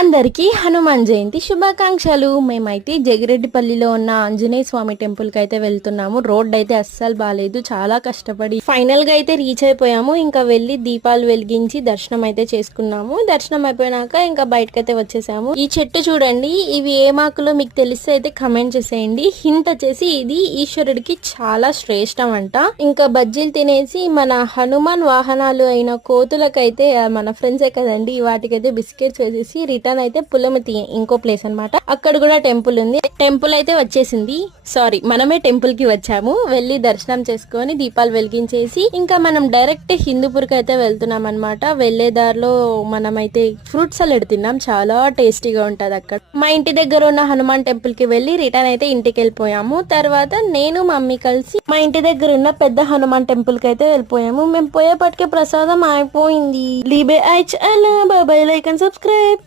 అందరికీ హనుమాన్ జయంతి శుభాకాంక్షలు. మేమైతే జగిరెడ్డిపల్లిలో ఉన్న ఆంజనేయ స్వామి టెంపుల్ కి అయితే వెళ్తున్నాము. రోడ్ అయితే అస్సలు బాగాలేదు, చాలా కష్టపడి ఫైనల్ గా అయితే రీచ్ అయిపోయాము. ఇంకా వెళ్ళి దీపాలు వెలిగించి దర్శనం అయితే చేసుకున్నాము. దర్శనం అయిపోయినాక ఇంకా బయటకైతే వచ్చేసాము. ఈ చెట్టు చూడండి, ఇవి ఏ మాకులో మీకు తెలిస్తే అయితే కమెంట్ చేసేయండి. హింట్ వచ్చేసి ఇది ఈశ్వరుడికి చాలా శ్రేష్టం అంట. ఇంకా బజ్జీలు తినేసి మన హనుమాన్ వాహనాలు అయిన కోతులకైతే మన ఫ్రెండ్సే కదండి, వాటికైతే బిస్కెట్స్ వేసేసి రిటర్న్ అయితే పులమతి ఇంకో ప్లేస్ అన్నమాట. అక్కడ కూడా టెంపుల్ ఉంది. టెంపుల్ అయితే వచ్చేసింది. సారీ, మనమే టెంపుల్ కి వచ్చాము. వెళ్ళి దర్శనం చేసుకొని దీపాలు వెలిగించేసి ఇంకా మనం డైరెక్ట్ హిందూపూర్ కి అయితే వెళ్తున్నాం అనమాట. వెళ్లే దారిలో మనమైతే ఫ్రూట్ సలాడ్ తిన్నాం, చాలా టేస్టీగా ఉంటది అక్కడ. మా ఇంటి దగ్గర ఉన్న హనుమాన్ టెంపుల్ కి వెళ్ళి రిటర్న్ అయితే ఇంటికి వెళ్ళిపోయాము. తర్వాత నేను మమ్మీ కలిసి మా ఇంటి దగ్గర ఉన్న పెద్ద హనుమాన్ టెంపుల్ కి అయితే వెళ్ళిపోయాము. మేము పోయేపటికే ప్రసాదం అయిపోయింది. లీబే ఐచ్ అలా బాబాయ్, లైక్ అండ్ సబ్స్క్రైబ్.